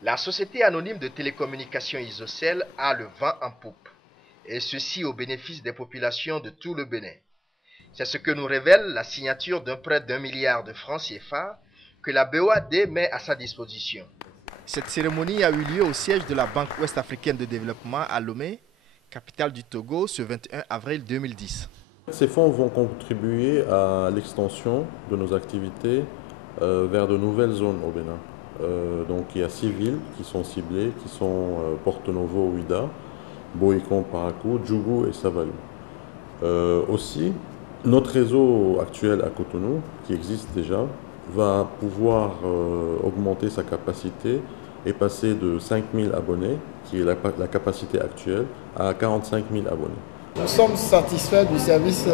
La société anonyme de télécommunications Isocel a le vent en poupe, et ceci au bénéfice des populations de tout le Bénin. C'est ce que nous révèle la signature d'un prêt d'1 milliard de francs CFA que la BOAD met à sa disposition. Cette cérémonie a eu lieu au siège de la Banque ouest-africaine de développement à Lomé, capitale du Togo, ce 21 avril 2010. Ces fonds vont contribuer à l'extension de nos activités vers de nouvelles zones au Bénin. Donc il y a 6 villes qui sont ciblées, qui sont Porto Novo, Ouida, Boïcon, Parakou, Djougou et Savalou. Aussi, notre réseau actuel à Cotonou, qui existe déjà, va pouvoir augmenter sa capacité et passer de 5 000 abonnés, qui est la capacité actuelle, à 45 000 abonnés. Nous sommes satisfaits du service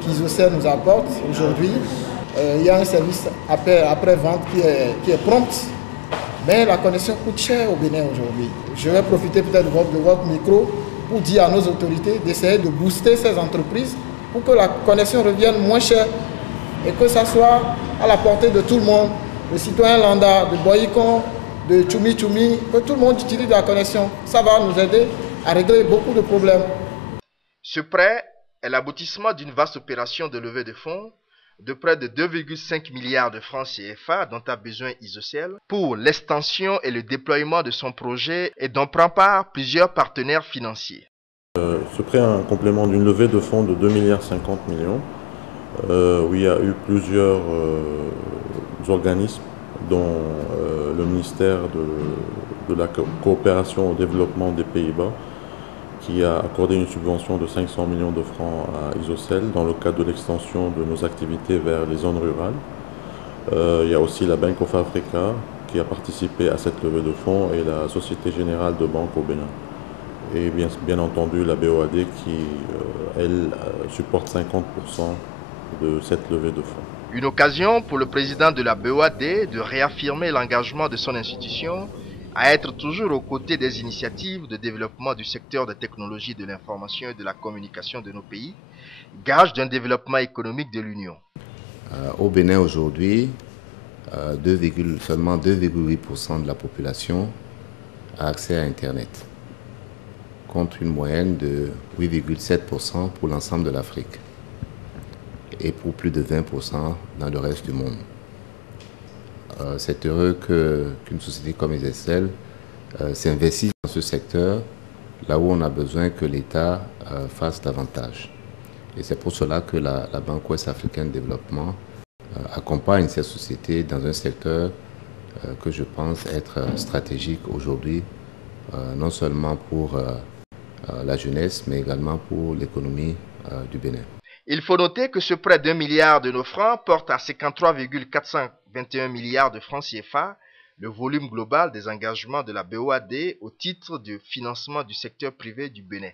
qu'Isocel nous apporte aujourd'hui. Il y a un service après-vente qui est prompt, mais la connexion coûte cher au Bénin aujourd'hui. Je vais profiter peut-être de votre micro pour dire à nos autorités d'essayer de booster ces entreprises pour que la connexion revienne moins chère et que ça soit à la portée de tout le monde, le citoyen lambda, de Boïcon, de Tchoumi, que tout le monde utilise la connexion. Ça va nous aider à régler beaucoup de problèmes. Ce prêt est l'aboutissement d'une vaste opération de levée de fonds de près de 2,5 milliards de francs CFA dont a besoin Isocel pour l'extension et le déploiement de son projet et dont prend part plusieurs partenaires financiers. Ce prêt est un complément d'une levée de fonds de 2,50 milliards où il y a eu plusieurs organismes dont le ministère de la coopération au développement des Pays-Bas qui a accordé une subvention de 500 millions de francs à Isocel dans le cadre de l'extension de nos activités vers les zones rurales. Il y a aussi la Bank of Africa qui a participé à cette levée de fonds et la Société Générale de Banque au Bénin. Et bien entendu la BOAD qui, elle, supporte 50% de cette levée de fonds. Une occasion pour le président de la BOAD de réaffirmer l'engagement de son institution à être toujours aux côtés des initiatives de développement du secteur des technologies de l'information et de la communication de nos pays, gage d'un développement économique de l'Union. Au Bénin aujourd'hui, seulement 2,8% de la population a accès à Internet, contre une moyenne de 8,7% pour l'ensemble de l'Afrique et pour plus de 20% dans le reste du monde. C'est heureux qu'une société comme Isocel s'investisse dans ce secteur, là où on a besoin que l'État fasse davantage. Et c'est pour cela que la Banque ouest-africaine de développement accompagne cette société dans un secteur que je pense être stratégique aujourd'hui, non seulement pour la jeunesse, mais également pour l'économie du Bénin. Il faut noter que ce prêt d'1 milliard de nos francs porte à 53,421 milliards de francs CFA le volume global des engagements de la BOAD au titre du financement du secteur privé du Bénin.